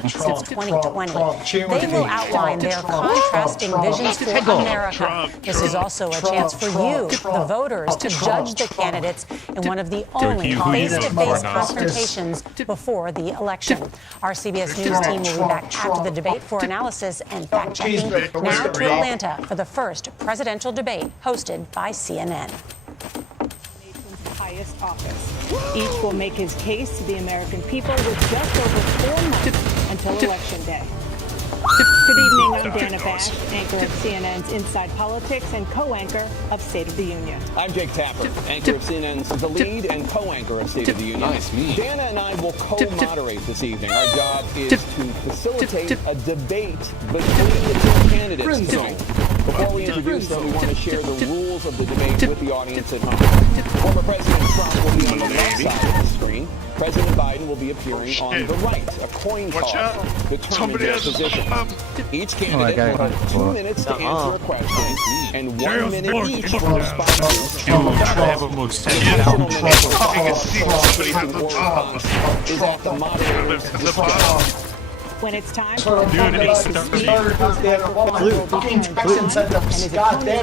since 2020. They will outline their contrasting visions for America. This is also a chance for you, the voters, to judge the candidates in one of the only face-to-face confrontations before the election. Our CBS News team will be back after the debate for analysis and fact-checking. Now to Atlanta for the first presidential debate hosted by CNN. Highest office. Each will make his case to the American people with just over 4 months until Election Day. Good evening, I'm Dana Bash, anchor of CNN's Inside Politics and co-anchor of State of the Union. I'm Jake Tapper, anchor of CNN's The Lead and co-anchor of State of the Union. Nice. Dana and I will co-moderate this evening. Our job is to facilitate a debate between the two candidates tonight. Before we introduce them, we want to share the rules of the debate with the audience at home. Former President Trump will be on the left side of the screen. President Biden will be appearing on the right. A coin toss determines their position. Each candidate will have 2 minutes to answer a question and 1 minute each for responses. Is at the moderator's discretion. When it's time for God damn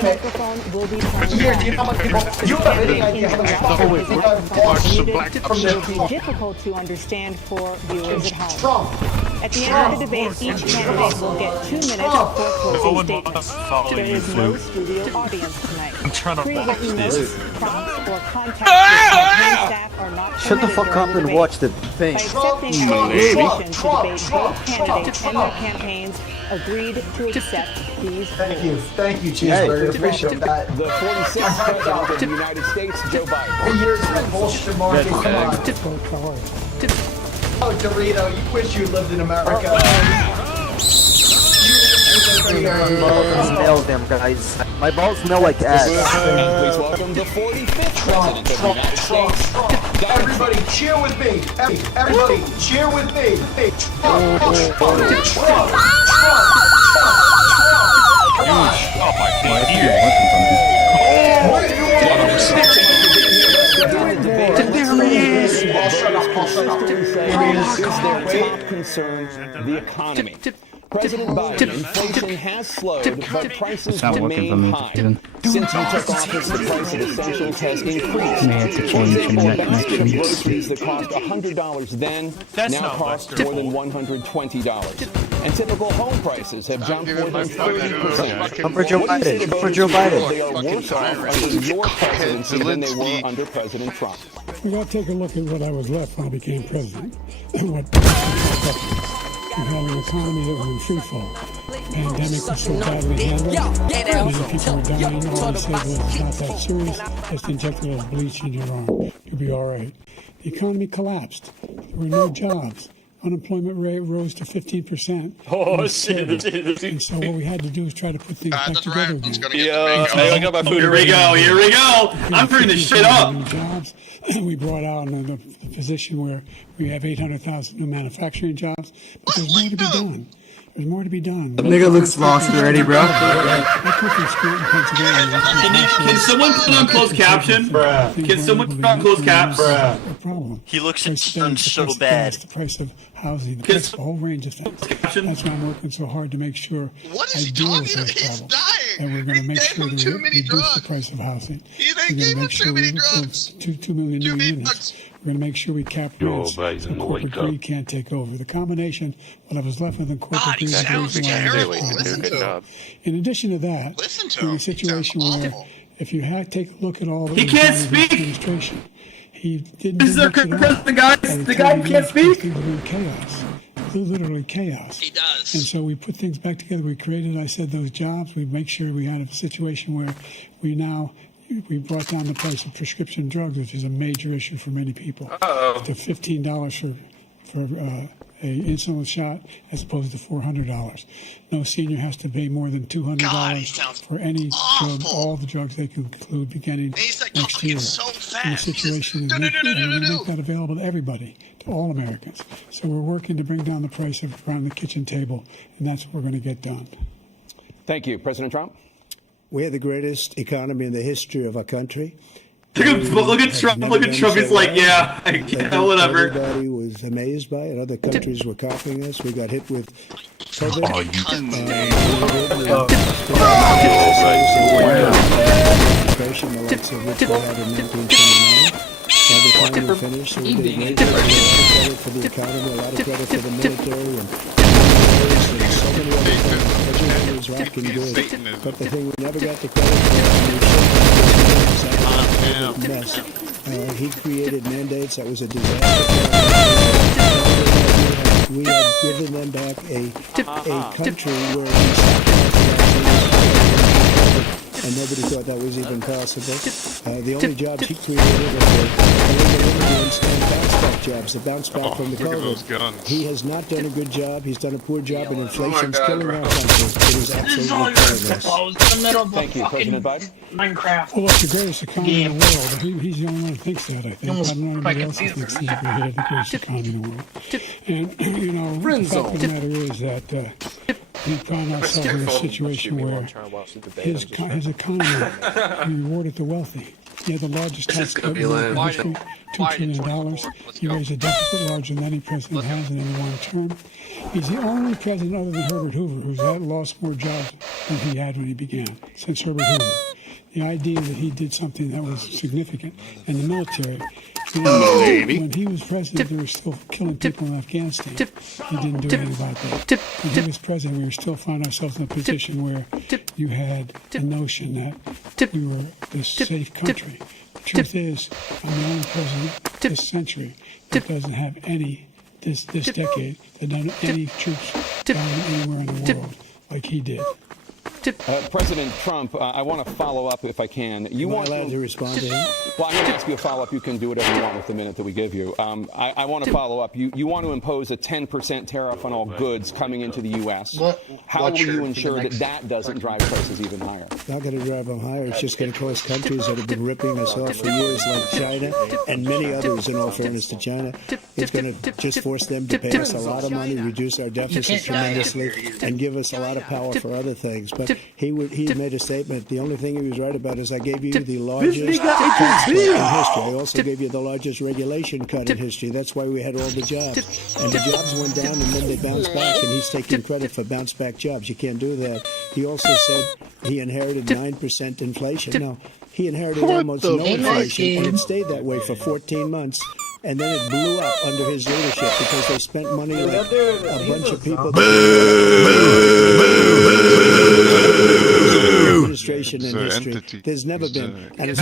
it. Will be difficult to understand for viewers at home. At the end of the debate, each candidate will get 2 minutes for closing statements. There is no studio audience tonight. Pre-written notes, prompts, or contact with campaign staff are not permitted. Shut the fuck up and watch the thing. By accepting our invitation to debate, both candidates and their campaigns agreed to accept these rules. Thank you, Cheeseburger. Appreciate that. The 46th President of the United States, Joe Biden. 3 years of bullshit market. Come on. Oh, Dorito, you wish you lived in America. Smell them, guys. My balls smell like ass. Please welcome the 45th President of the United States. Everybody cheer with me. Everybody cheer with me. Trump. Top concern, the economy. President Biden, inflation has slowed, but prices remain high. Since you took office, the price of essentials has increased. For example, a basket of groceries that cost $100 then now cost more than $120. And typical home prices have jumped more than 30%. For Joe Biden. For Joe Biden. They are worse off under your presidency than they were under President Trump. We got to take a look at what I was left when I became president. We had an economy that was in free fall. Pandemic was so badly handled. Many people were dying. All they said was, it's not that serious. Just inject a little bleach in your arm. You'll be all right. The economy collapsed. There were no jobs. Unemployment rate rose to 15%. Oh, shit. And so what we had to do is try to put things back together again. Here we go. I'm bringing this shit up. Jobs. We brought out the position where we have 800,000 new manufacturing jobs. But there's more to be done. There's more to be done. The nigga looks lost already, bro. Can someone put on closed caption? Can someone put on closed caps? He looks so bad. The price of housing, the whole range of things. That's why I'm working so hard to make sure I deal with those problems. And we're going to make sure that we reduce the price of housing. We're going to make sure we build 2 million new units. We're going to make sure we cap rents. Corporate greed can't take over. The combination, what I was left with in corporate greed. In addition to that, we're in a situation where if you had to take a look at all the administration, he didn't. Is there the guy can't speak? People are in chaos. Literally chaos. He does. And so we put things back together. We created, I said, those jobs. We make sure we had a situation where we brought down the price of prescription drugs, which is a major issue for many people. To $15 for a insulin shot as opposed to $400. No senior has to pay more than $200 for any drug, all the drugs they can include beginning next year. In a situation, we're going to make that available to everybody, to all Americans. So we're working to bring down the price around the kitchen table, and that's what we're going to get done. Thank you. President Trump? We have the greatest economy in the history of our country. Look at Trump. Look at Trump. He's like, yeah, whatever. Everybody was amazed by it. Other countries were copying us. We got hit with COVID. Oh, you The likes of which we had in 1929. By the time we finished, so we did great. A lot of credit for the economy, a lot of credit for the military, and so many other things. Everything was rocking good. But the thing we never got the credit for, mess. He created mandates. That was a disaster. We had given them back a country where we and nobody thought that was even possible. The only jobs he created were bounce back jobs, the bounce back from the COVID. He has not done a good job. He's done a poor job, and inflation's killing our country. It is absolutely killing us. Thank you, President Biden. Minecraft. Well, it's the greatest economy in the world. He's the only one who thinks that, I think. I don't know anybody else who thinks that we have the greatest economy in the world. And, the fact of the matter is that we found ourselves in a situation where his economy rewarded the wealthy. He had the largest tax cut in American history, $2 trillion. He raised a deficit larger than any president has in any one term. He's the only president other than Herbert Hoover who's lost more jobs than he had when he began, since Herbert Hoover. The idea that he did something that was significant in the military. When he was president, they were still killing people in Afghanistan. He didn't do anything about that. When he was president, we were still finding ourselves in a position where you had the notion that we were this safe country. The truth is, I'm the only president this century that doesn't have this decade, that doesn't have any troops down anywhere in the world like he did. President Trump, I want to follow up if I can. Am I allowed to respond to him? Well, I'm going to ask you a follow-up. You can do whatever you want with the minute that we give you. I want to follow up. You want to impose a 10% tariff on all goods coming into the U.S. How will you ensure that doesn't drive prices even higher? Not going to drive them higher. It's just going to cause countries that have been ripping us off for years, like China and many others, in all fairness to China. It's going to just force them to pay us a lot of money, reduce our deficit tremendously, and give us a lot of power for other things. But he made a statement. The only thing he was right about is I gave you the largest tax cut in history. I also gave you the largest regulation cut in history. That's why we had all the jobs. And the jobs went down, and then they bounced back, and he's taking credit for bounce back jobs. You can't do that. He also said he inherited 9% inflation. No, he inherited almost no inflation, and it stayed that way for 14 months. And then it blew up under his leadership because they spent money like a bunch of people. Administration in history. There's never been. And it's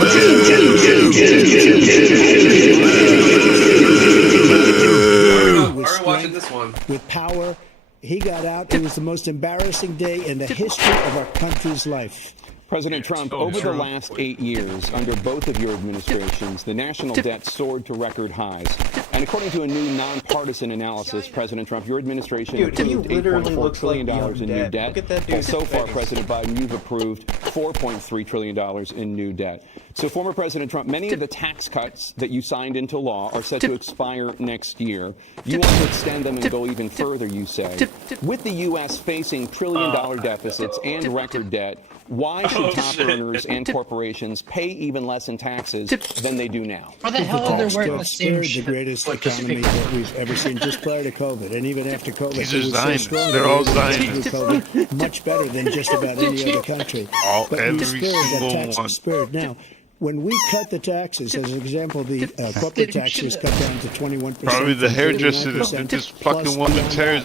watching this one. With power, he got out. It was the most embarrassing day in the history of our country's life. President Trump, over the last 8 years, under both of your administrations, the national debt soared to record highs. And according to a new nonpartisan analysis, President Trump, your administration approved $8.4 trillion in new debt. Well, so far, President Biden, you've approved $4.3 trillion in new debt. So, former President Trump, many of the tax cuts that you signed into law are set to expire next year. You want to extend them and go even further, you say. With the U.S. facing trillion-dollar deficits and record debt, why should top earners and corporations pay even less in taxes than they do now? Why the hell are they wearing the same shit? The greatest economy that we've ever seen, just prior to COVID, and even after COVID, These it was are so Zionists. strong. They're all Zionists. COVID, much better than just about any other country. But we spared that tax spared. Now, when we cut the taxes, as an example, the corporate taxes cut down to 21%. Probably the hairdresser that's been just plucking women's hair.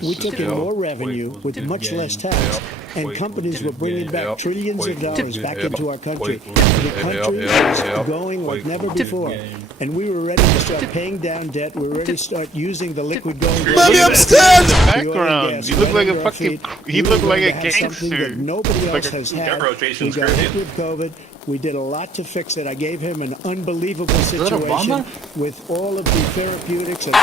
We took in more revenue with much less tax, and companies were bringing back trillions of dollars back into our country. The country was going like never before, and we were ready to start paying down debt. We were ready to start using the liquid gold. Buddy upstairs! In the background, you look like a fucking. He looked like a gangster. Something that nobody else has had. We got hit with COVID. We did a lot to fix it. I gave him an unbelievable situation with all of the therapeutics. And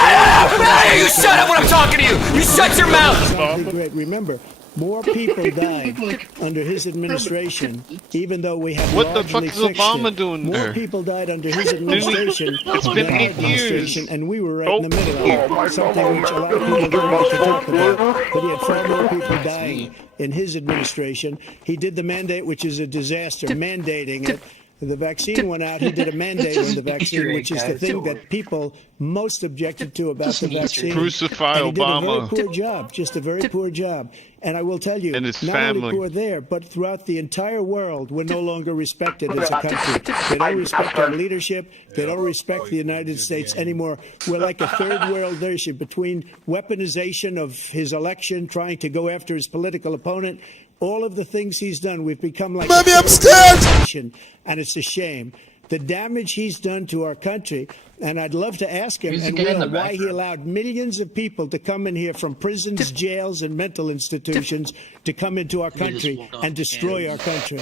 you shut up when I'm talking to you! You shut your mouth! Great. Remember, more people died under his administration, even though we had what the fuck is Obama doing there? More people died under his administration it's been 8 years. And we were right in the middle of it. Something which a lot of people don't like to talk about. But he had far more people dying in his administration. He did the mandate, which is a disaster, mandating it. The vaccine went out. He did a mandate on the vaccine, which is the thing that people most objected to about the vaccine. Crucify and he did a Obama. very poor job, just a very poor job. And I will tell you, And his not family. only poor there, but throughout the entire world, we're no longer respected as a country. They don't respect our leadership. They don't respect the United States anymore. We're like a third world nation between weaponization of his election, trying to go after his political opponent. All of the things he's done, we've become like a third nation, and it's a shame. The damage he's done to our country, and I'd love to ask him and will, why he allowed millions of people to come in here from prisons, jails, and mental institutions to come into our country and destroy our country.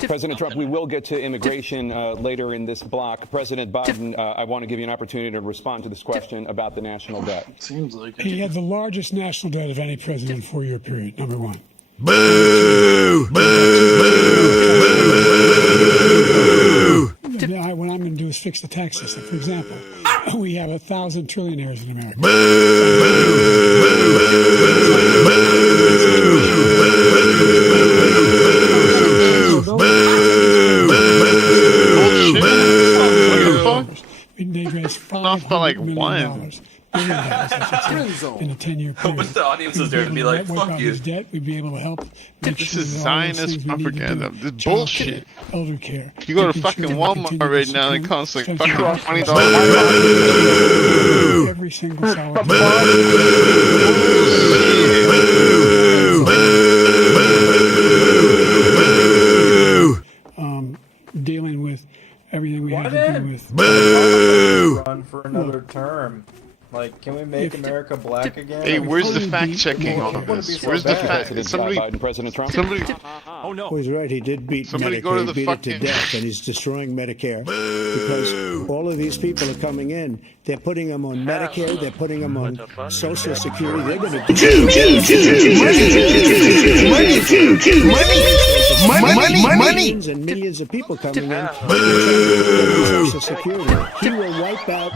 President Trump, we will get to immigration later in this block. President Biden, I want to give you an opportunity to respond to this question about the national debt. Seems like he had the largest national debt of any president in a 4-year period, number one. Boo! Boo! Boo! What I'm going to do is fix the tax system. For example, we have 1,000 trillionaires in America. They raised $500 million. In a 10-year period. But the audience is there to be like, fuck you. Debt, we'd be able to help. This is Zionist propaganda. This bullshit. Elder care. You go to fucking Walmart right now and it costs like fucking $20. Every single solid. Dealing with everything we have to do with. Run for another term. Like, can we make America black again? Hey, where's the fact checking on this? Where's the fact? Somebody. President Trump. Somebody. Oh no! He's right. He did beat Somebody Medicare. go to the he beat fucking. it to death, and he's destroying Medicare because all of these people are coming in. They're putting them on Medicare. They're putting them on Social Security. They're going to money and millions of people coming in. Social Security. He will wipe out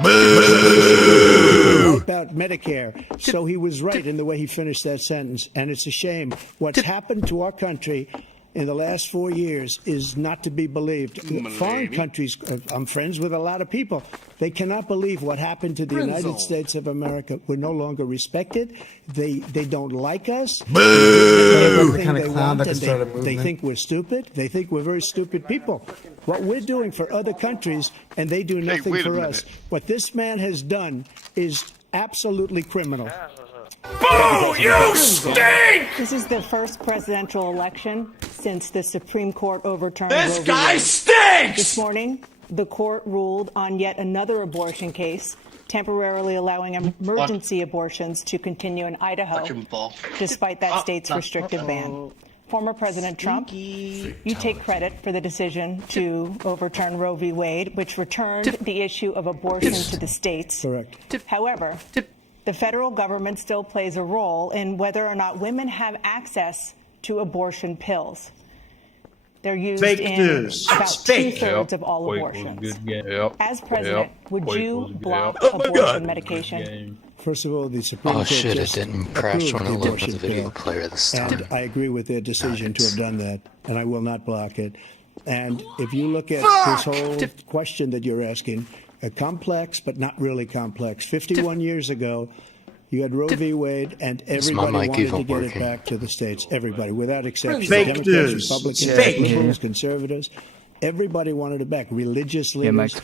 Medicare. So he was right in the way he finished that sentence, and it's a shame. What's happened to our country in the last 4 years is not to be believed. Foreign countries, I'm friends with a lot of people, they cannot believe what happened to the United States of America. We're no longer respected. They don't like us. They think we're stupid. They think we're very stupid people. What we're doing for other countries, and they do nothing for us. What this man has done is absolutely criminal. Boo! You stink! This is the first presidential election since the Supreme Court overturned This Roe v. guy Wade. stinks! This morning, the court ruled on yet another abortion case, temporarily allowing emergency abortions to continue in Idaho, despite that state's restrictive ban. Former President Trump, you take credit for the decision to overturn Roe v. Wade, which returned the issue of abortion to the states. Correct. However, the federal government still plays a role in whether or not women have access to abortion pills. They're used in about two-thirds of all abortions. As president, would you block abortion medication? First of all, the Supreme Court just approved the abortion pill, and I agree with their decision to have done that, and I will not block it. And if you look at this whole question that you're asking, complex, but not really complex. 51 years ago, you had Roe v. Wade, and everybody wanted to get it back to the states. Everybody, without exception. Democrats, Republicans, liberals, conservatives. Everybody wanted it back. Religious leaders.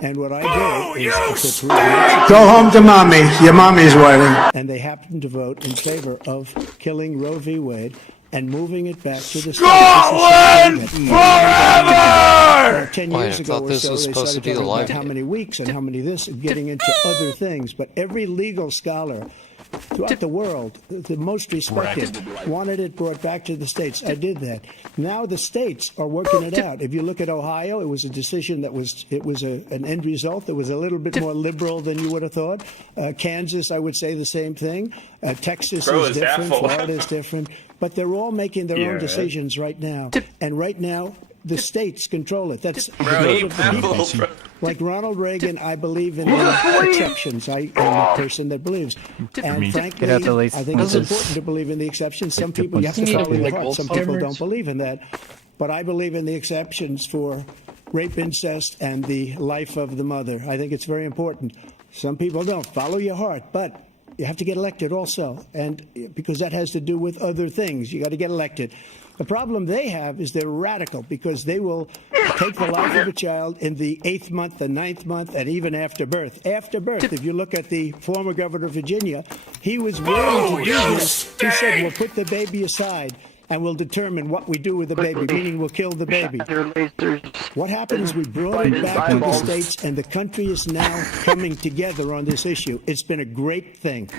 And what I did is Go home to mommy. Your mommy's waiting. and they happened to vote in favor of killing Roe v. Wade and moving it back to the states. Scotland forever! 10 years ago or so, they started talking about how many weeks and how many this, and getting into other things. But every legal scholar throughout the world, the most respected, wanted it brought back to the states. I did that. Now the states are working it out. If you look at Ohio, it was a decision that was an end result that was a little bit more liberal than you would have thought. Kansas, I would say the same thing. Texas is different. Florida is different. But they're all making their own decisions right now. And right now, the states control it. That's the vote of the people. Like Ronald Reagan, I believe in the exceptions. I am a person that believes. And frankly, I think it's important to believe in the exceptions. Some people, you have to follow your heart. Some people don't believe in that. But I believe in the exceptions for rape, incest, and the life of the mother. I think it's very important. Some people don't. Follow your heart, but you have to get elected also, and because that has to do with other things. You got to get elected. The problem they have is they're radical because they will take the life of a child in the 8th month, the 9th month, and even after birth. After birth, if you look at the former governor of Virginia, he was willing to do this. He said, we'll put the baby aside and we'll determine what we do with the baby, meaning we'll kill the baby. What happened is we brought it back to the states, and the country is now coming together on this issue. It's been a great thing.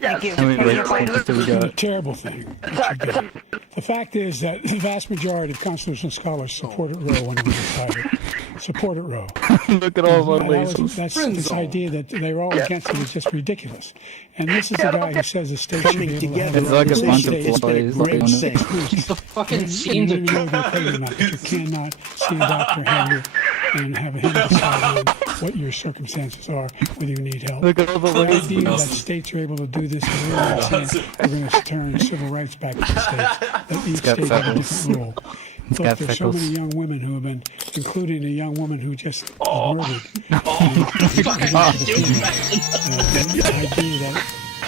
Thank you. It's a terrible thing. The fact is that the vast majority of constitutional scholars supported Roe when it was decided. Supported Roe. Look at all of our lasers. This idea that they're all against it is just ridiculous. And this is the guy who says the state should be able to have It's like a bunch of It's been a great thing. It's the fucking scene. You cannot see a doctor and have him decide on what your circumstances are, whether you need help. Look at all the The idea that states are able to do this is really saying we're going to turn civil rights back to the states. That each state has a different rule. Look, there's so many young women who have been, including a young woman who just was murdered. The idea that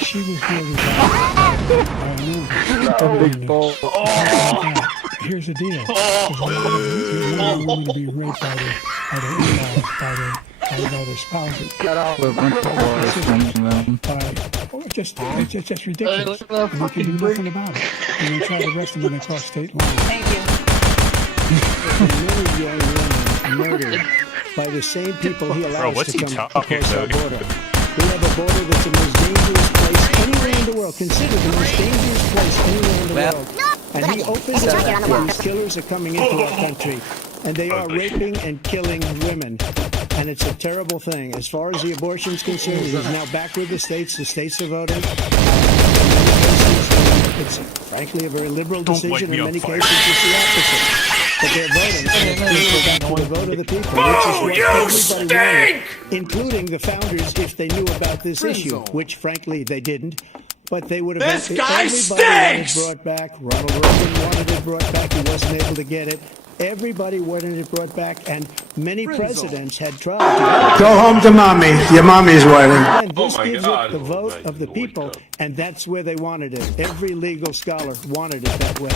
she was murdered by here's the deal. There's a woman being raped by their in-laws, by their spouses. It's just ridiculous. And we can do nothing about it. And they try to arrest them when they cross state lines. Thank you. Many young women murdered by the same people he allows to come across our border. We have a border that's the most dangerous place anywhere in the world, considered the most dangerous place anywhere in the world. And he opens it up, and these killers are coming into our country, and they are raping and killing women. And it's a terrible thing. As far as the abortion is concerned, it is now back with the states. The states are voting. It's frankly a very liberal decision. In many cases, it's the opposite. But they're voting, and it's going to go back to the vote of the people, which is what everybody wanted, including the founders, if they knew about this issue, which frankly they didn't. But they would have This guy everybody wanted it stinks! brought back. Ronald Reagan wanted it brought back. He wasn't able to get it. Everybody wanted it brought back, and many presidents had tried to Go home to mommy. Your mommy's waiting. and this gives it the vote of the people, and that's where they wanted it. Every legal scholar wanted it that way.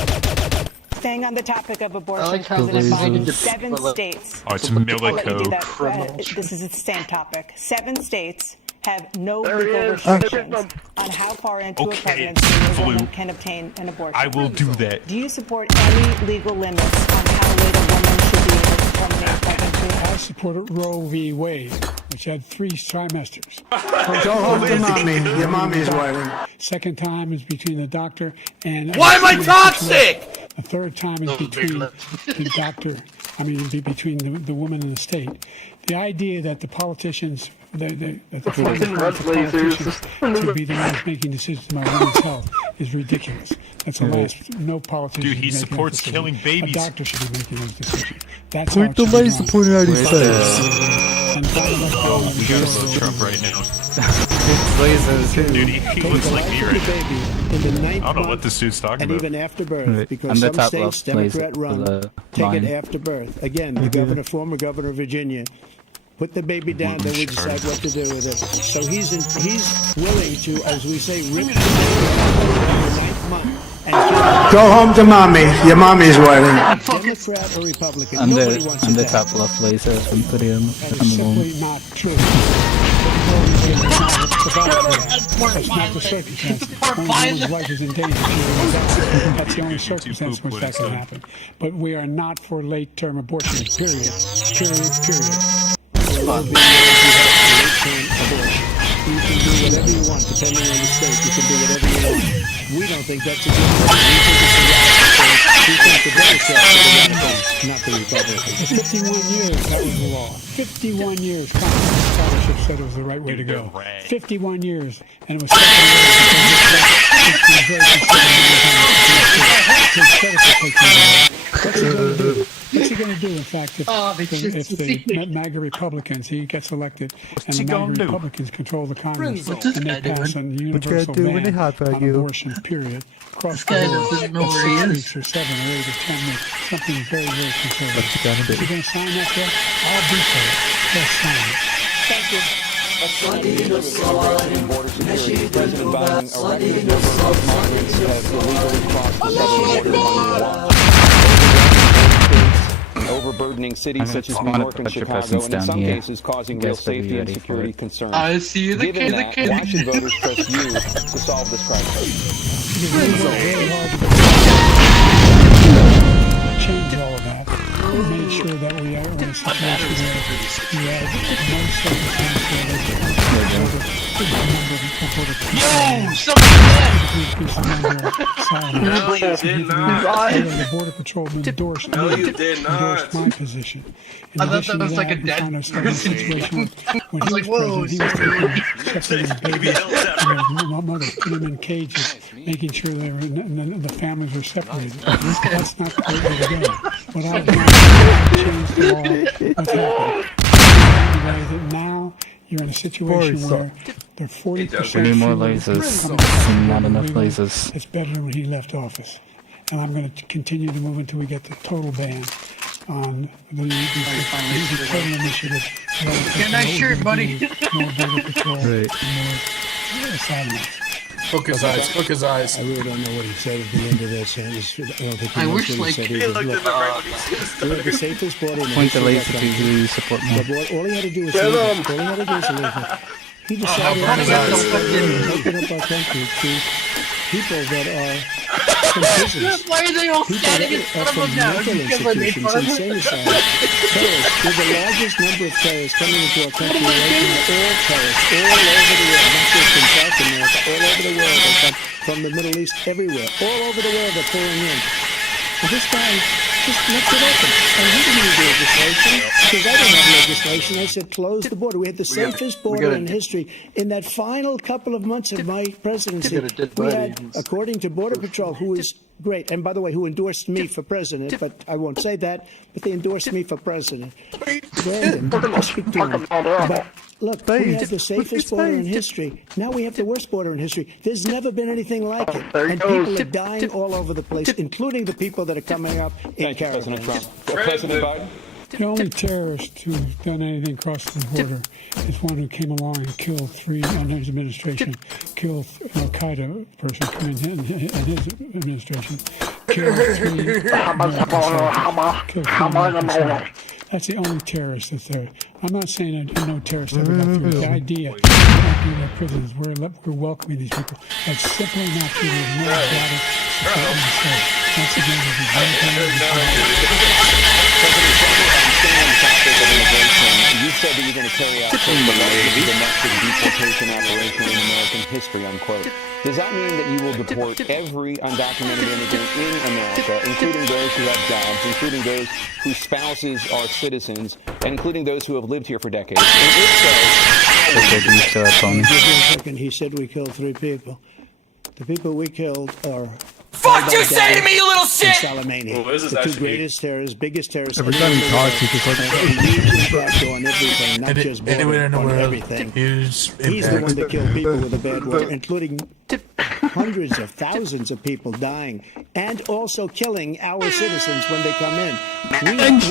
Staying on the topic of abortion, President Biden, 7 states. Oh, it's I'll let you do Milico. that. This is the same topic. 7 states have no legal restrictions on how far into a pregnancy a woman can obtain an abortion. I will do that. Do you support any legal limits on how late a woman should be able to terminate a pregnancy? I supported Roe v. Wade, which had 3 trimesters. Go home to mommy. Your mommy's waiting. Second time is between the doctor and... Why am I toxic? The third time is between the doctor, between the woman and the state. The idea that the politicians, that the politicians to be the ones making decisions about women's health is ridiculous. That's the last. No politician. Dude, he supports killing babies. A doctor should be making those decisions. That's Point the laser pointer at his face. Oh, we gotta vote Trump right now. Lasers. Dude, he looks like me right now. I don't know what this dude's talking and about. even after birth, because I'm the some top states, left Democrat laser run, for the take line. it after birth. Again, the former governor of Virginia, put the baby down, then we decide what to do with it. So he's willing to, as we say, rip the baby out in the 9th month. And Go home to mommy. Your mommy's waiting. Democrat or Republican, I'm nobody wants the it top left laser from Podium. That is simply not true. That's not the circumstance. When a woman's life is in danger, she will die. That's the only circumstance in which that can happen. But we are not for late-term abortion, period. Period. You can do whatever you want, depending on the state. You can do whatever you want. We don't think that's a good thing. We think it's a radical thing. We think the Democrats are the radical, not the Republicans. For 51 years, that was the law. 51 years, Congress scholarship said it was the right way to go. 51 years, and it was taken away because it was very conservative. What's he going to do? What's he going to do in fact, if the MAGA Republicans, he gets elected, and the MAGA Republicans control the Congress, and they pass a universal ban on abortion, period, across the board, at 6 weeks or 7 or 8 or 10 weeks, something very, very conservative. Is he going to sign that bill? I'll be for it. Let's sign it. Thank you. Border security. President Biden, a record number of migrants have illegally crossed the southern border on the overburdening cities such as New York and Chicago, and in some cases causing real safety and security concerns. I see the Given that, why should voters trust you to solve this crisis? Change all of that. Make sure that we are in a situation where we have no circumstance where there's a the Border Patrol endorsed my position. I thought that was like a dead person. When he was president, he was taking babies, my mother put them in cages, making sure they were, and the families were separated. That's not the way to go. What I've done is changed the law. What's happened? Now you're in a situation where there are 40% need more lasers. Not enough lasers. It's better than when he left office. And I'm going to continue to move until we get the total ban on the total initiative. Get that shirt, buddy. More Border Patrol, more asylum. Hook his eyes. Hook his eyes. I really don't know what he said at the end of that sentence. I don't think he I knows wish, what like, he said. he Look, we have the safest border in the Point the history of laser our to who country. you support more. All he had to do was leave it. All he had to do was leave it. He decided to open up our country to people that are from prisons. Why are they all standing in front of him now? Mental institutions, insane asylums, terrorists. We're the largest number of terrorists coming into our country right now. All terrorists, all over the world, not just in South America, all over the world. They come from the Middle East, everywhere. All over the world, they're pouring in. And this guy just left it open. And he didn't do legislation, because I don't have legislation. I said close the border. We had the safest border in history. In that final couple of months of my presidency, we had, according to Border Patrol, who is great, and by the way, who endorsed me for president, but I won't say that, but they endorsed me for president. Brandon, I'll speak to him. But look, we had the safest border in history. Now we have the worst border in history. There's never been anything like it. And people are dying all over the place, including the people that are coming up in caravans. President Biden? The only terrorist who's done anything across the border is one who came along and killed 3 under his administration, killed an Al-Qaeda person in his administration, killed 3 That's the only terrorist that's there. I'm not saying that no terrorists ever got through. The idea of opening their prisons, we're welcoming these people. That's simply not true. There's no doubt it. Once again, this is very You said that you're going to carry out the largest domestic deportation operation in American history, unquote. Does that mean that you will deport every undocumented immigrant in America, including those who have jobs, including those whose spouses are citizens, and including those who have lived here for decades? And if so, he said we killed 3 people. The people we killed are... Fuck you say to me, you little shit! Salamani, the 2 greatest terrorists, biggest terrorists. Every time he talks, he just like... Huge impact on everything, not just border, on everything. He's the one that killed people with a bad word, including hundreds of thousands of people dying, and also killing our citizens when they come in.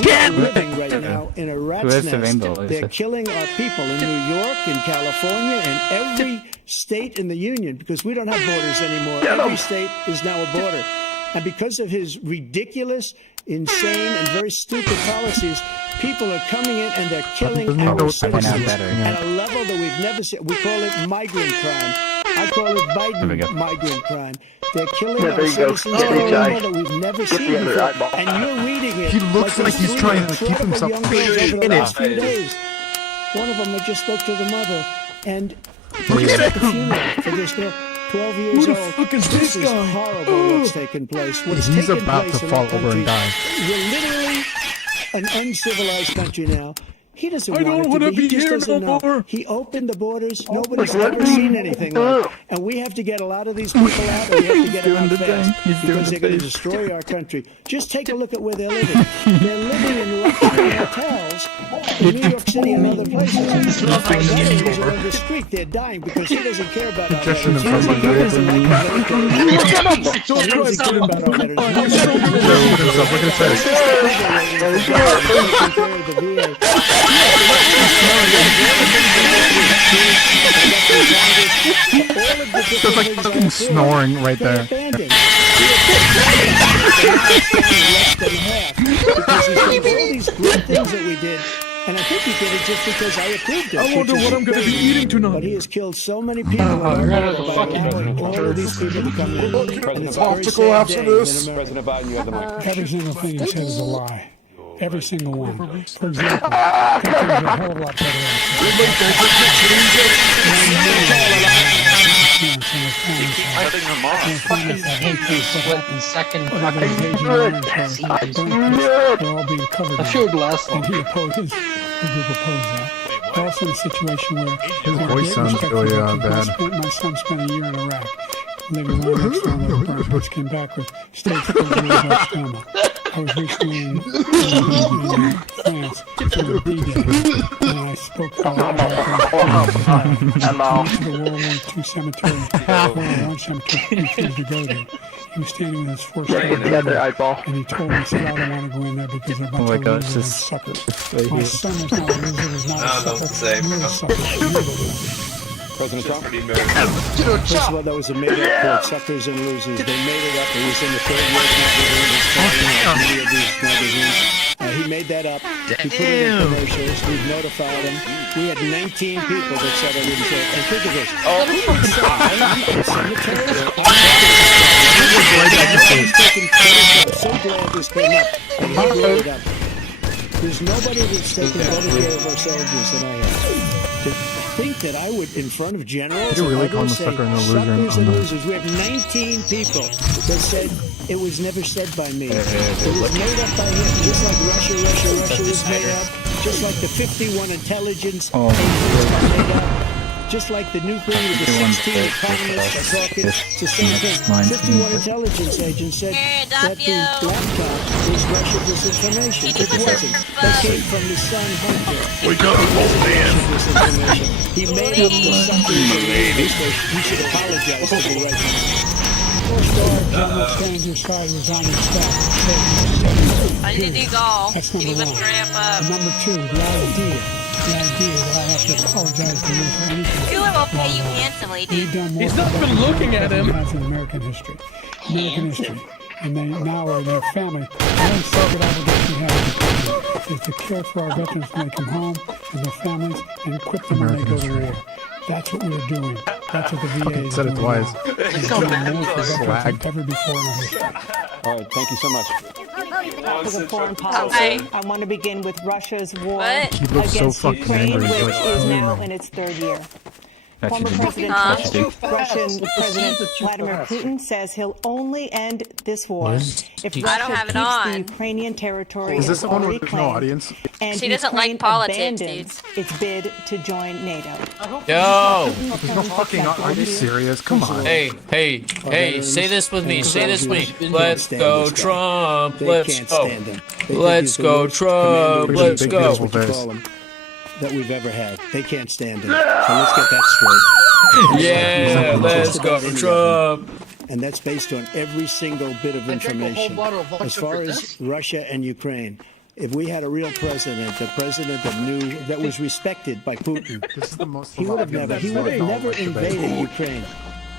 We are living right now in a rat's nest. They're killing our people in New York, in California, and every state in the union, because we don't have borders anymore. Every state is now a border. And because of his ridiculous, insane, and very stupid policies, people are coming in and they're killing our citizens at a level that we've never seen. We call it migrant crime. I call it Biden migrant crime. They're killing our citizens at a level that we've never seen before. And you're reading it. He looks like he's trying to keep himself over the last few days. One of them, I just spoke to the mother, and he's at the funeral for this girl. 12 years old. This is horrible what's taking place. He's about to fall over and die. We're literally an uncivilized country now. He doesn't want it to be. He just doesn't know. He opened the borders. Nobody's ever seen anything like it. And we have to get a lot of these people out, and we have to get them out fast because they're going to destroy our country. Just take a look at where they're living. They're living in luxury hotels in New York City and other places. Our veterans are on the street. They're dying because he doesn't care about our veterans. He doesn't care about our veterans. There's like fucking snoring right there. Because he's done all these great things that we did, and I think he did it just because I approved it. I wonder what I'm going to be eating tonight. But he has killed so many people by allowing all of these people to come in. And it's a very sad day in America. President Biden, you have the mic. Every single thing he said is a lie. Every single one. For example, countries are a hell of a lot better. I feel blessed. And he opposed, his group opposed that. We're also in a situation where his voice sounds really bad. My son spent a year in Iraq, living right next door to the which came back with stage 4 glioblastoma. I was recently in France for the D-Day, and I spoke to the World War II cemetery, World War I cemetery, he refused to go there. He was standing with his force and he told me, he said, I don't want to go in there because they're a bunch of losers and suckers. My son was not a loser, was not a sucker. You're a sucker. President Trump? First of all, that was a made-up quote, suckers and losers. They made it up. It was in the third word magazine. Many of these magazines. He made that up. He put it in commercials. We've notified him. We had 19 people that said I didn't say it. And think of this. I'm so glad this came up. And he brought it up. There's nobody that's taken better care of our soldiers than I have. To think that I would, in front of generals, you really call him a say, sucker and a loser? Suckers and losers. We have 19 people that said it was never said by me. It was made up by him, just like Russia was made up, just like the 51 intelligence agents got made up. Just like the nuclear, the 16 economists are talking, it's the same thing. 51 intelligence agents said that the laptop was Russian disinformation. It wasn't. That came from his son Hunter. We got a whole man. He made up the something. He should apologize to the Russians. Four-star General stands your side was on his staff. I need to go. That's number one. And number two, the idea that I have to apologize to you for anything. Cooler will pay you handsomely, dude. He's not even looking at him. Has in American history. And they now are their family. The only sacred obligation we have is to care for our veterans when they come home and their families and equip them when they go to war. That's what we're doing. That's what the VA is doing. Said it twice. It's doing more for veterans than ever before in our history. All right, thank you so much. For the foreign policy, I want to begin with Russia's war against Ukraine, which is now in its third year. Former President Russian President Vladimir Putin says he'll only end this war if Russia keeps the Ukrainian territory Is this the one where there's no audience? and She doesn't Ukraine like politics, abandons its bid to join NATO. Yo! There's no fucking. Are you serious? Come on. Hey, say this with me. Say this with me. Let's go, Trump. Let's go. Let's go, Trump. Let's go. That we've ever had. They can't stand it. So let's get that straight. Yeah, let's go, Trump. And that's based on every single bit of information. As far as Russia and Ukraine, if we had a real president, a president that was respected by Putin, he would have never invaded Ukraine.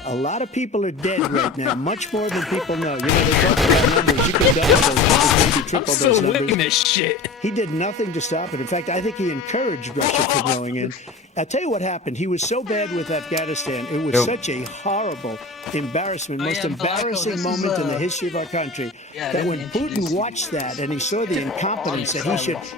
A lot of people are dead right now, much more than people know. You know, they talk about numbers. You can double those numbers, maybe triple those numbers. This shit. He did nothing to stop it. In fact, I think he encouraged Russia from going in. I'll tell you what happened. He was so bad with Afghanistan. It was such a horrible embarrassment, most embarrassing moment in the history of our country, that when Putin watched that and he saw the incompetence, that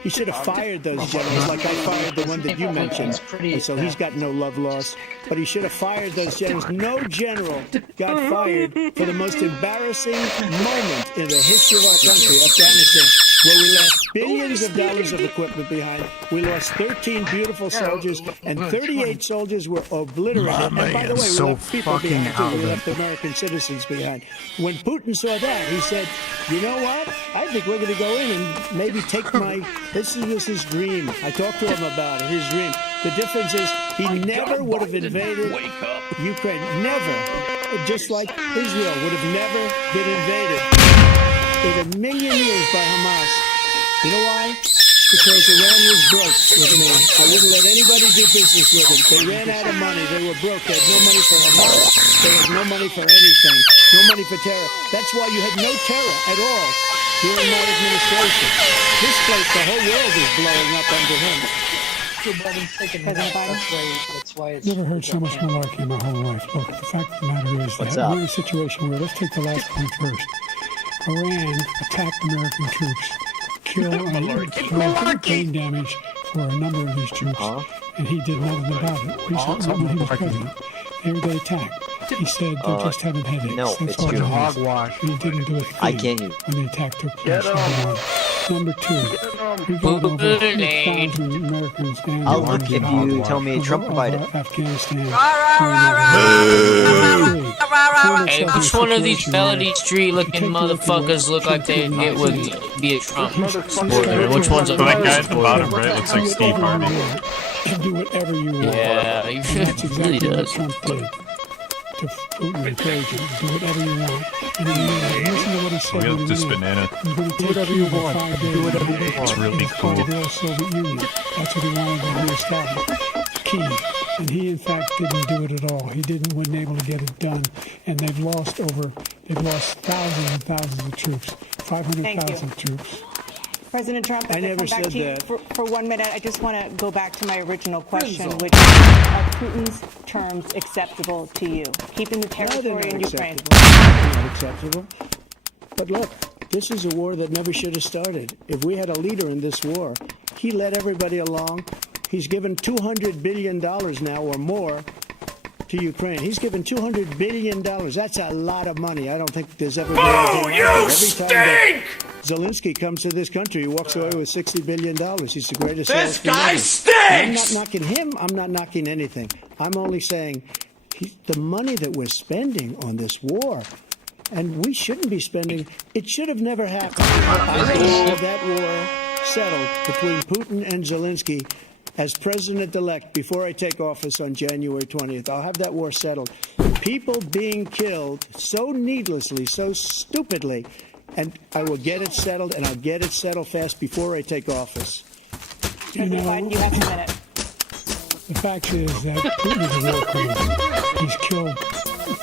he should have fired those generals, like I fired the one that you mentioned. And so he's got no love lost. But he should have fired those generals. No general got fired for the most embarrassing moment in the history of our country, Afghanistan. where we left billions of dollars of equipment behind. We lost 13 beautiful soldiers, and 38 soldiers were obliterated. And by the way, we left people behind, too. We left American citizens behind. When Putin saw that, he said, you know what? I think we're going to go in and maybe take my... This was his dream. I talked to him about it, his dream. The difference is he never would have invaded Ukraine. Never. Just like Israel would have never been invaded in a million years by Hamas. You know why? Because Iran was broke with me. I wouldn't let anybody do business with them. They ran out of money. They were broke. They had no money for Hamas. They had no money for anything. No money for terror. That's why you had no terror at all during my administration. This place, the whole world is blowing up under him. That's why it's never heard so much malarkey in my whole life. Look, the fact of the matter is that we're in a situation where, let's take the last point first. Iran attacked American troops, killed brain damage for a number of these troops, and he did nothing about it. Recently, when he was president, they attacked. He said they just having headaches. No, that's it's all true. Hogwash. He didn't do a thing I can't use. when the attack took place. Number two, we got over 100,000 Americans and I'll look if you tell me Trump provided. Afghanistan. Hey, which one of these Melody Street looking motherfuckers look like it would be a Trump supporter? Which one's a that guy at the bottom right looks like Steve Harvey. And do whatever you want. Yeah, he really does. Trump did. To Putin encourage him to do whatever you want. And listen to what he said. We'll just banana. Do whatever you want. Do whatever you want. It's really cool. The Soviet Union. That's what he wanted to reestablish. Key. And he, in fact, didn't do it at all. He wasn't able to get it done. And they've lost thousands and thousands of troops. 500,000 troops. President Trump, I never come back said to you that. for 1 minute. I just want to go back to my original question, which is, are Putin's terms acceptable to you? Keeping the territory in Ukraine. Not acceptable. But look, this is a war that never should have started. If we had a leader in this war, he led everybody along. He's given $200 billion now or more to Ukraine. He's given $200 billion. That's a lot of money. I don't think there's ever been anything like it. Every time Zelensky comes to this country, he walks away with $60 billion. He's the greatest. This guy stinks! I'm not knocking him. I'm not knocking anything. I'm only saying the money that we're spending on this war, and we shouldn't be spending, it should have never happened. I want to have that war settled between Putin and Zelensky as president-elect before I take office on January 20th. I'll have that war settled. People being killed so needlessly, so stupidly, and I will get it settled, and I'll get it settled fast before I take office. President Biden, you have a minute. The fact is that Putin is a war criminal. He's killed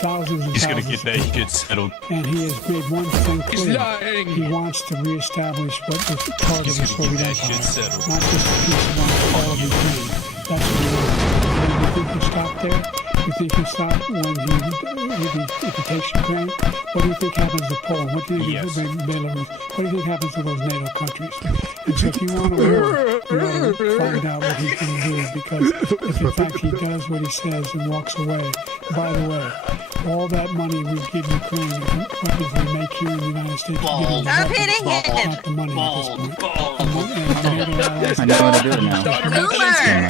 thousands and He's thousands gonna get that of people. shit settled. And he has made one thing clear. He wants to reestablish what was part of the Soviet Empire. Not just a piece of all of Ukraine. That's what he wants. And you think he'll stop there? You think he'll stop when he takes Ukraine? What do you think happens to Poland? What do you think happens to Belarus? What do you think happens to those NATO countries? And so if you want to war, you want to find out what he's going to do, because if in fact he does what he says and walks away, by the way, all that money we give Ukraine, weapons we make here in the United States, Stop hitting him! not the money at this point. I know how to do it now.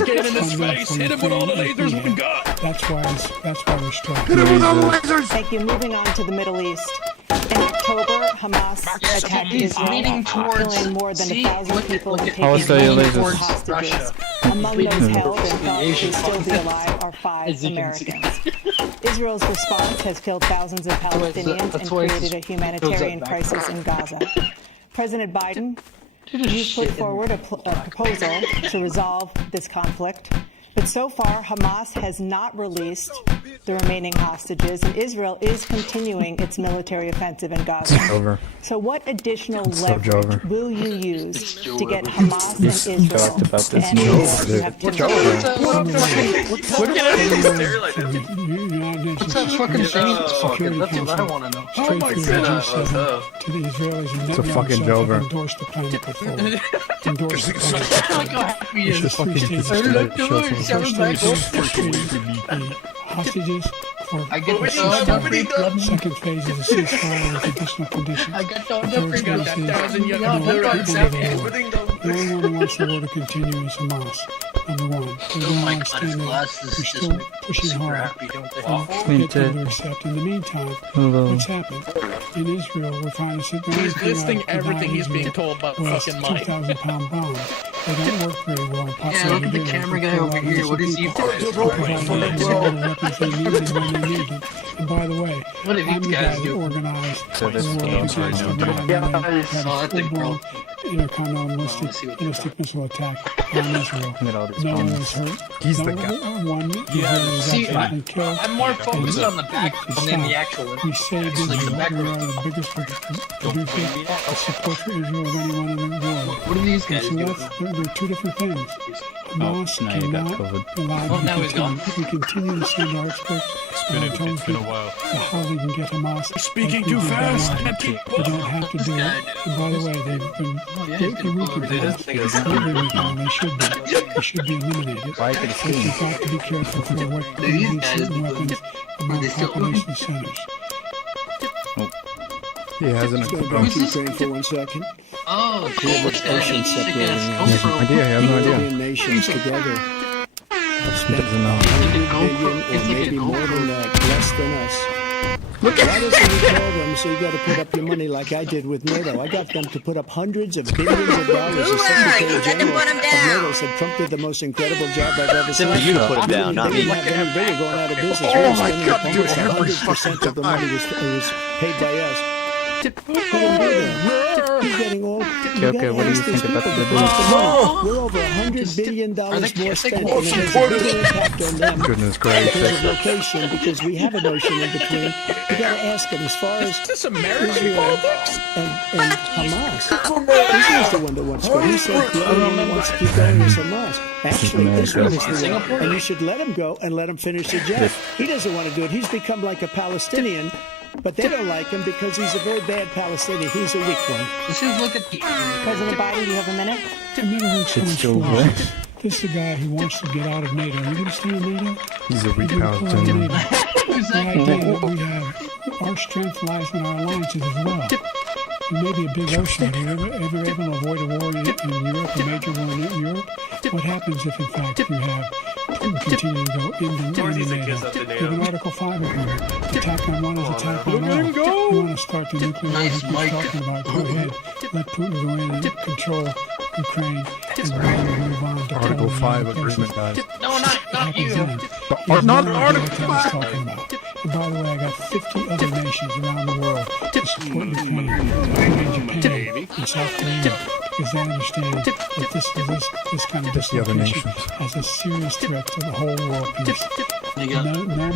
Get him in his face! Hit him with all the lasers we got! That's why we're strong. Thank you. Moving on to the Middle East. In October, Hamas attacked Israel, killing more than 1,000 people and taking millions of hostages. Among those held and thought to still be alive are 5 Americans. Israel's response has killed thousands of Palestinians and created a humanitarian crisis in Gaza. President Biden, you put forward a proposal to resolve this conflict. But so far, Hamas has not released the remaining hostages, and Israel is continuing its military offensive in Gaza. Over. So what additional leverage will you use to get Hamas and Israel talked about to this. end the war? You have What's that fucking thing? That's what I want to know. Oh my God. To the Israelis and It's a fucking Jover. endorse the plan to put forward. Endorse the plan. Look how happy he It's is. just fucking The hostages I get the second phase is a ceasefire with additional conditions. I got the The third phase is no the only one who wants the war to continue is Hamas. Number one. They don't understand that we're still pushing hard for them to accept. In the meantime, what's happened? In Israel, we're trying to sit down. He's listening everything he's being told about fucking Mike. 2,000-pound bombs. They don't work very well. Yeah, look at the camera guy over here. What is he doing? And by the way, What are I'm these the guy guys that doing? organized So the this war is against the full-blown intercontinental ballistic missile attack on Israel. No one was hurt. He's the No guy. one was See, absolutely killed. I'm more focused on the back than the actual. We saved Israel. We are the biggest producer of support for Israel of anyone in the world. What are these guys So doing? they're two different things. Hamas cannot allow Oh, now he's gone. we continue to send our experts It's been a while. how we can get Hamas. Speaking too fast. We don't have to do it. And by the way, they've been greatly weakened. They should be eliminated. We've got to be careful for what these certain weapons in population centers. He hasn't. Let's go back to Ukraine for 1 second. Oh, Ocean separating us. He has no idea. He has no idea. European nations together have He spent doesn't know. $100 billion, or maybe more than that, less than us. Why doesn't he tell them, so you got to put up your money like I did with NATO? I got them to put up hundreds of billions of dollars. The Secretary General of NATO said Trump did the most incredible job I've ever seen. Except for you to put him down, not me. They were going out of business. We were spending almost 100% of the money was paid by us. He didn't do that. He's getting all. Okay, what do you think about the debate? We're over $100 billion more spent, and it has a bigger impact on them Goodness because gracious. of location, because we have an ocean in between. You got to ask them as far as Israel and Hamas. Israel's the one that wants to go. He said the only one that wants to keep going is Hamas. Actually, Israel is the one, and you should let him go and let him finish the job. He doesn't want to do it. He's become like a Palestinian. But they don't like him because he's a very bad Palestinian. He's a weak one. Let's just look at the. President Biden, you have a minute? It's still good. This is the guy who wants to get out of NATO. Are you going to stay in NATO? He's a weak Palestinian. The idea that we have our strength lies in our alliances as well. There may be a big ocean. If you're able to avoid a war in Europe, a major war in Europe, what happens if, in fact, you have Putin continue to go into NATO? You have an Article 5 agreement. Attack on one is attack on all. You want to start the nuclear weapons we're talking about. Go ahead. Let Putin go in and control Ukraine and then move on to Article 5 agreement, guys. No, not you. Not Article 5. talking about. And by the way, I got 50 other nations around the world to support Ukraine, including Japan and South Korea, because they understand that this kind of dislocation has a serious threat to the whole world peace. No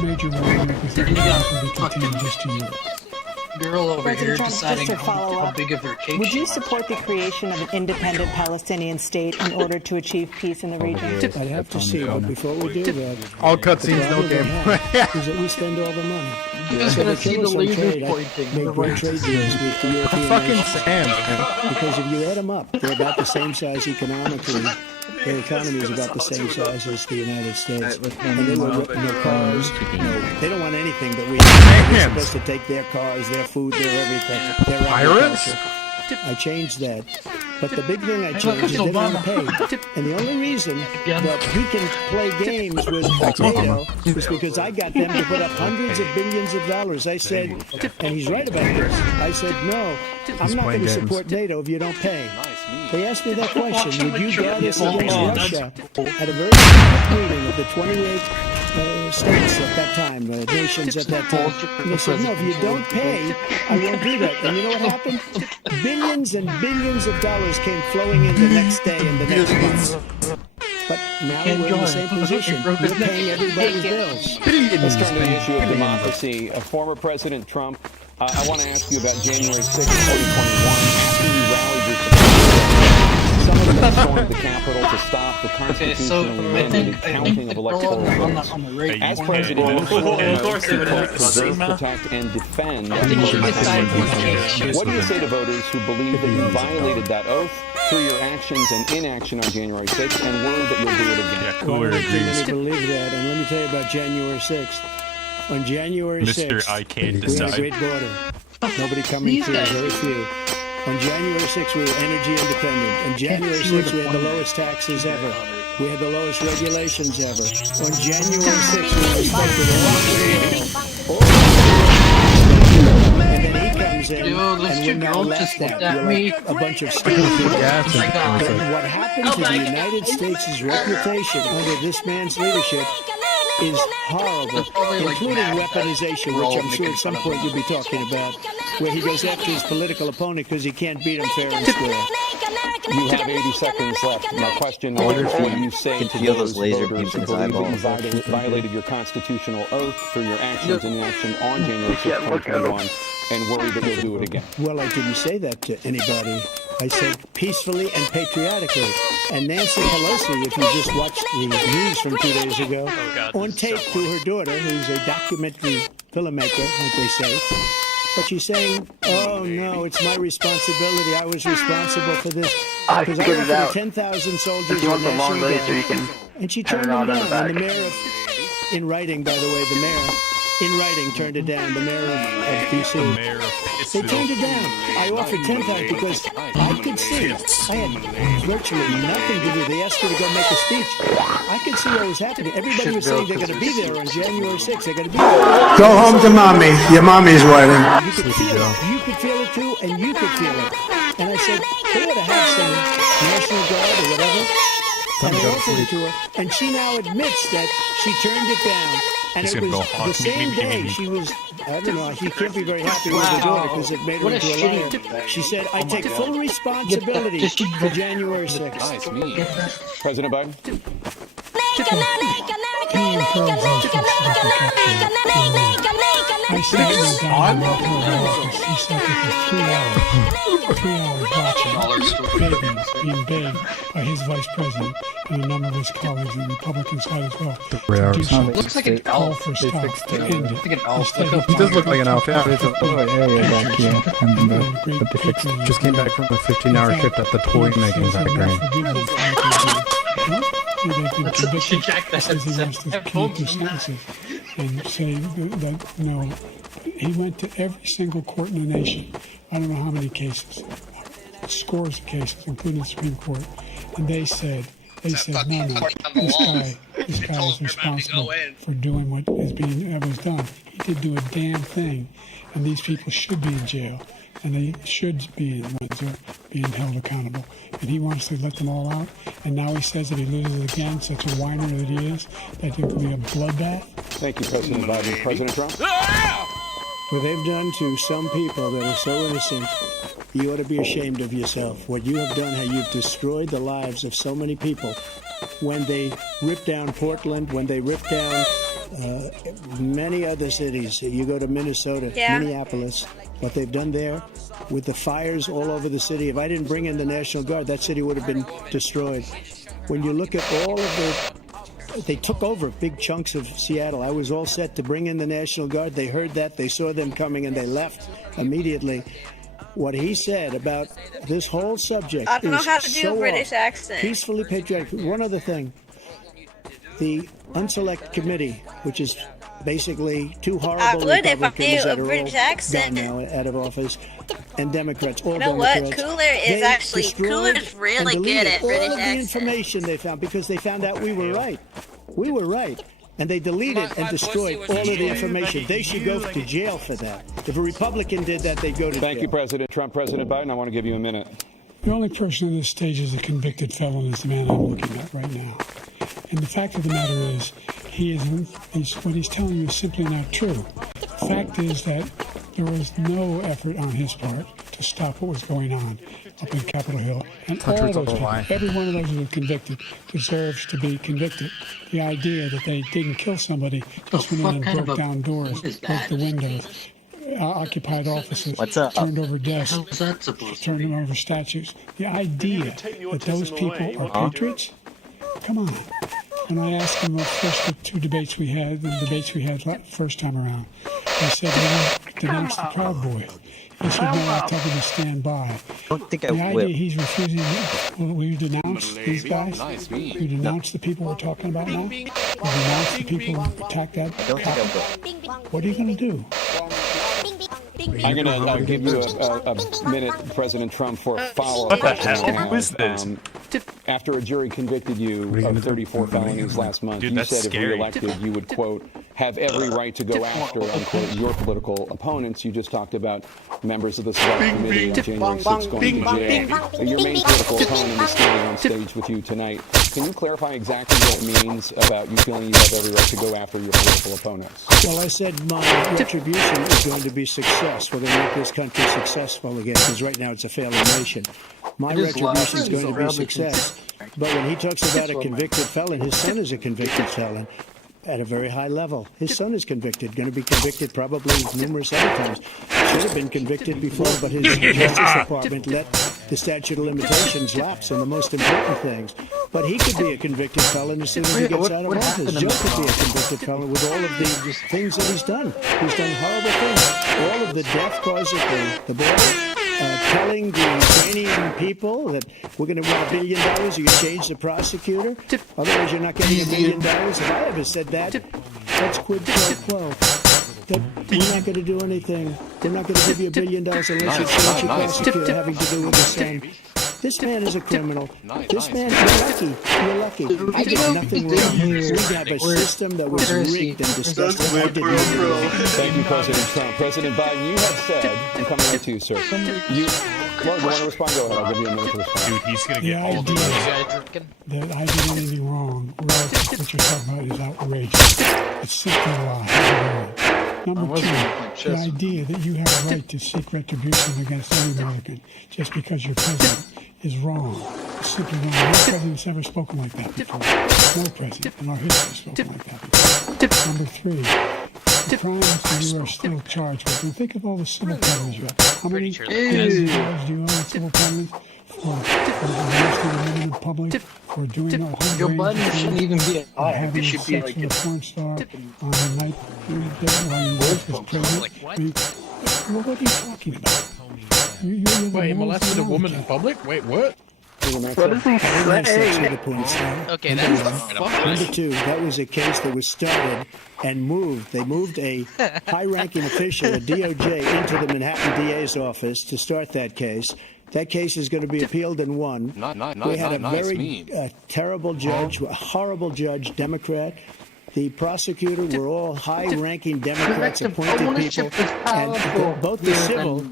major war will be contained just to Europe. Girl over here President Trump, deciding just to follow how up, big of her cake would she you wants. support the creation of an independent Palestinian state in order to achieve peace in the region? I'd have to see, but before we do that, All cutscenes, no game. is that we spend all the money. Who's So gonna they see kill the us on laser trade. pointing? Make good trade deals with the European Fucking nations. Sam, man. Because if you add them up, they're about the same size economically. Their economy is about the same size as the United States. And they will no cars. They don't want anything but we. We're supposed to take their cars, their food, their everything. Their Pirates? agriculture. I changed that. But the big thing I changed is they don't want to pay. And the only reason that he can play games with NATO is because I got them to put up hundreds of billions of dollars. I said, and he's right about this, I said, no, I'm not going to support NATO if you don't pay. They asked me that question, would you guard us against Russia at a very public meeting of the 28 states at that time, nations at that time. And they said, no, if you don't pay, I won't do that. And you know what happened? Billions and billions of dollars came flowing in the next day and the next month. But now we're in the same position. We're paying everybody's bills. Let's turn to the issue of democracy. Former President Trump, I want to ask you about January 6, 2021. After you rallied your support, some of them stormed the Capitol to stop the constitutional mandated counting of electoral votes. As president, you preserve, protect, and defend the Constitution. What do you say to voters who believe that you violated that oath through your actions and inaction on January 6th and word that you'll do it again? Yeah, Cooler agrees. I believe that. And let me tell you about January 6th. On January 6th, Mr. I can't we had a decide. great border. Nobody coming through, very few. On January 6th, we were energy independent. On January 6th, we had the lowest taxes ever. We had the lowest regulations ever. On January 6th, we respected all over the world. And then he comes in, and we're now laughed at. You're like a bunch of stupid people. What happened to the United States' reputation under this man's leadership is horrible, including weaponization, which I'm sure at some point you'll be talking about, where he goes after his political opponent because he can't beat him fair and square. You have 80 seconds left. My question is, what do you say to those laser voters beams who in his believe that eyeballs? you violated your constitutional oath for your actions and inaction on January 6th, 2021, and worry that you'll do it again? Well, I didn't say that to anybody. I said peacefully and patriotically. And Nancy Pelosi, if you just watched the news from 2 days ago, on tape to her daughter, who's a documentary filmmaker, like they say, but she's saying, oh no, it's my responsibility. I was responsible for this. Because I offered 10,000 soldiers in National Guard. And she turned them down. And the mayor of, in writing, by the way, the mayor, in writing, turned it down. The mayor of D.C. They turned it down. I offered 10,000 because I could see. I had virtually nothing to do. They asked her to go make a speech. I could see what was happening. Everybody was saying they're going to be there on January 6th. They're going to be there. Go home to mommy. Your mommy's waiting. You could feel it. You could feel it too, and you could feel it. And I said, they ought to have some National Guard or whatever. And I offered it to her, and she now admits that she turned it down. And it was the same day she was, I don't know, she can't be very happy with her daughter because it made her into a liar. She said, I take full responsibility for January 6th. Nice, me. President Biden? I sat down in her office. He sat there for 3 hours watching, being begged by his vice president and a number of his colleagues on the Republican side as well. It looks like an elf. For stop to end it. Like an elf. He does look like an elf. Yeah, there's a little area back here. But they fixed it. Just came back from a 15-hour shift at the toy making factory. They've been convicted because he wants to keep the sentences and say that, no, he went to every single court in the nation. I don't know how many cases, scores of cases, including the Supreme Court, and they said, no, this guy is responsible for doing what was done. He did do a damn thing, and these people should be in jail, and they should be the ones who are being held accountable. And he wants to let them all out, and now he says that he loses again, such a whiner that he is, that there will be a bloodbath. Thank you, President Biden. President Trump? What they've done to some people that are so innocent, you ought to be ashamed of yourself. What you have done, how you've destroyed the lives of so many people. When they ripped down Portland, when they ripped down many other cities, you go to Minnesota, Minneapolis, what they've done there with the fires all over the city. If I didn't bring in the National Guard, that city would have been destroyed. When you look at all of they took over big chunks of Seattle. I was all set to bring in the National Guard. They heard that, they saw them coming, and they left immediately. What he said about this whole subject I don't know how to do so a British accent. Peacefully patriotic. One other thing. The Unselect Committee, which is basically two horrible Republicans that are all gone now out of office, and Democrats, all Democrats. What? Cooler's really good at British all of the information they found because they found out we were right. We were right. And they deleted and destroyed all of the information. They should go to jail for that. If a Republican did that, they'd go to jail. Thank you, President Trump. President Biden, I want to give you a minute. The only person on this stage is a convicted felon is the man I'm looking at right now. And the fact of the matter is, what he's telling you is simply not true. The fact is that there was no effort on his part to stop what was going on up in Capitol Hill. And all those people, every one of those who were convicted deserves to be convicted. The idea that they didn't kill somebody, just went in and broke down doors, broke the windows, occupied offices, turned over desks, turned over statues. The idea that those people are patriots, come on. When I asked them the first two debates we had, the debates we had first time around, I said, denounced the Proud Boy. He should not tell them to stand by. I don't think The I idea will. he's refusing, will you denounce these guys? Will you denounce the people we're talking about now? Will you denounce the people who attacked that? I don't think I will. What are you going to do? I'm going to give you a minute, President Trump, for a follow-up. What the hell? Who is this? After a jury convicted you of 34 felonies last month, Dude, you that's said if scary. reelected, you would, quote, have every right to go after, unquote, your political opponents. You just talked about members of the Select Committee on January 6th going to jail. Your main political opponent is standing on stage with you tonight. Can you clarify exactly what it means about you feeling you have every right to go after your political opponents? Well, I said my retribution is going to be success. We're going to make this country successful again, because right now it's a failing nation. My retribution is going to be success. But when he talks about a convicted felon, his son is a convicted felon at a very high level. His son is convicted, going to be convicted probably numerous other times. Should have been convicted before, but his Justice Department let the statute of limitations lapse on the most important things. But he could be a convicted felon as soon as he gets out of office. Joe could be a convicted felon with all of the things that he's done. He's done horrible things. All of the death caused at the border. Telling the Ukrainian people that we're going to win $1 billion or you change the prosecutor. Otherwise, you're not getting $1 billion. If I ever said that, that's quid pro quo. That we're not going to do anything. We're not going to give you $1 billion unless you change your prosecutor having to do with the son. This man is a criminal. This man, you're lucky. You're lucky. I did nothing wrong. We have a system that was rigged and disgusting. I did nothing wrong. Thank you, President Trump. President Biden, you have said, I'm coming right to you, sir. Well, you want to respond? Go ahead. I'll give you a minute to respond. Dude, he's gonna The get all the idea that I did anything wrong relative to what you're talking about is outrageous. It's simply a lie. Number two, the idea that you have a right to seek retribution against any American just because you're president is wrong. It's simply wrong. No president's ever spoken like that before. No president in our history has spoken like that before. Number three, the crimes that you are still charged with. And think of all the civil penalties you have. How many $1 billion do you owe in civil penalties for arresting a woman in public, for doing a whole Joe range of Biden things, shouldn't even be for alive. having It should be sex like with a porn star on the night while you was president. Well, what are you talking about? You're Wait, molested a woman in public? Wait, what? What does he say? Okay, that's Number two, that was a case that was started and moved. They moved a high-ranking official, a DOJ, into the Manhattan DA's office to start that case. That case is going to be appealed and won. We had a very terrible judge, a horrible judge, Democrat. The prosecutor were all high-ranking Democrats, appointed people, and both the civil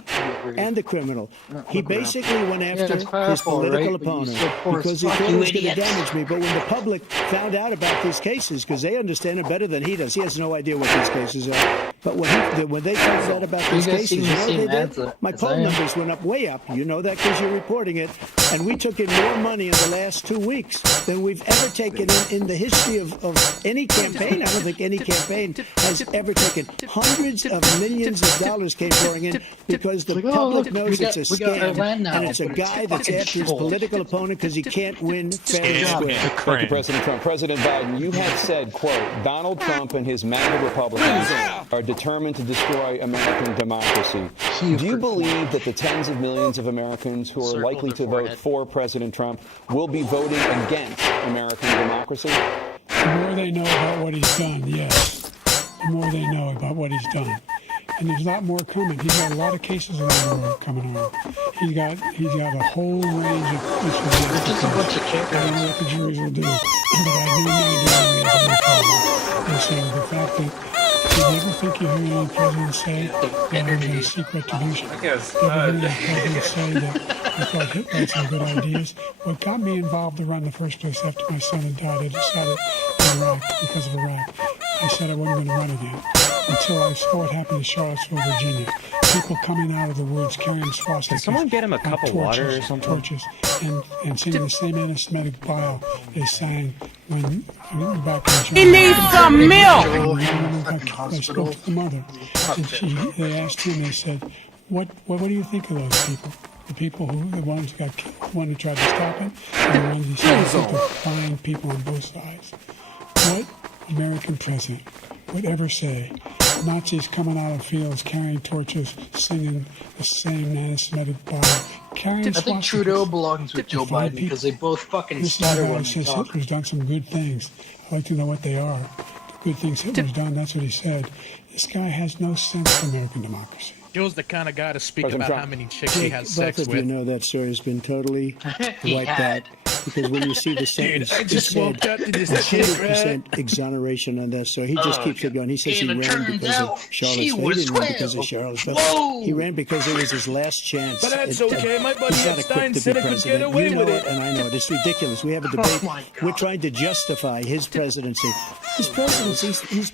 and the criminal. He basically went after his political opponent because he thought he was going to damage me. But when the public found out about these cases, because they understand it better than he does, he has no idea what these cases are. But when they found out about these cases, you know what they did? My poll numbers went up way up. You know that because you're reporting it. And we took in more money in the last 2 weeks than we've ever taken in the history of any campaign. I don't think any campaign has ever taken. Hundreds of millions of dollars came pouring in because the public knows it's a scam, and it's a guy that's after his political opponent because he can't win fair and square. Thank you, President Trump. President Biden, you have said, quote, Donald Trump and his MAGA Republicans are determined to destroy American democracy. Do you believe that the tens of millions of Americans who are likely to vote for President Trump will be voting against American democracy? The more they know about what he's done, yes. The more they know about what he's done. And there's a lot more coming. He's got a lot of cases around the world coming on. He's got a whole range of issues. I don't know what the juries will do, but I know my problem. And so the fact that you never think you hear any president say that I'm going to seek retribution. You never hear any president say that I thought Hitler had some good ideas. What got me involved to run in the first place after my son had died, I decided in Iraq, because of Iraq, I said I wasn't going to run again until I saw what happened in Charlottesville, Virginia. People coming out of the woods carrying swastikas. Can someone get him a cup of water or something? Torches, and singing the same anti-Semitic bile they sang when back in Germany. He needs some milk! They spoke to the mother, and they asked him, they said, what do you think of those people? The people the ones who got killed, the one who tried to stop him, and the ones who said to find people on both sides. What American president would ever say Nazis coming out of fields carrying torches, singing the same anti-Semitic Bible. I think Trudeau belongs with Joe Biden because they both fucking stutter when they talk. Hitler's done some good things. I'd like to know what they are. The good things Hitler's done, that's what he said. This guy has no sense for American democracy. Joe's the kind of guy to speak about how many chicks he has sex both of with. you know that story has been totally wiped out. Because when you see the sentence, I just walked up to this 100% exoneration on that. So he just keeps it going. He says he ran because of Charlottesville. He didn't run because of Charlottesville. He ran because it was his last chance. But that's okay. My buddy Epstein said I could get away with it. And I know it. It's ridiculous. We have a debate. We're trying to justify his presidency. His presidency, he's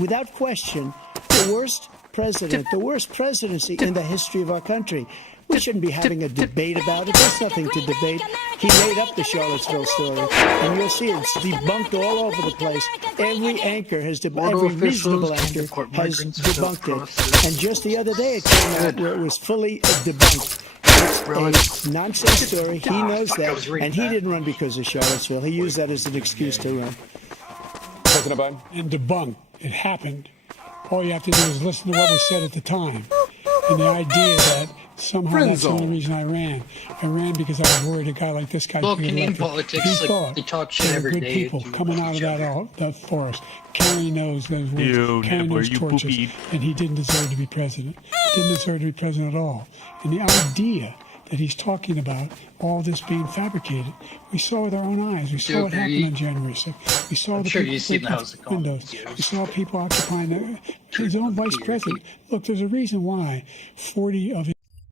without question the worst president, the worst presidency in the history of our country. We shouldn't be having a debate about it. There's nothing to debate. He made up the Charlottesville story, and you'll see it's debunked all over the place. Every anchor has every reasonable anchor has debunked it. And just the other day it came out where it was fully debunked. It's a nonsense story. He knows that, and he didn't run because of Charlottesville. He used that as an excuse to run. And debunked. It happened. All you have to do is listen to what was said at the time. And the idea that somehow that's the only reason I ran. I ran because I was worried a guy like this guy Well, could get Canadian elected. politics, He thought they talk shit there were every good day people to coming out of that forest, carrying those woods, carrying those torches, and he didn't deserve to be president. Didn't deserve to be president at all. And the idea that he's talking about all this being fabricated, we saw with our own eyes. We saw what happened on January 6th. We saw the people windows. We saw people occupying his own vice president. Look, there's a reason why 40 of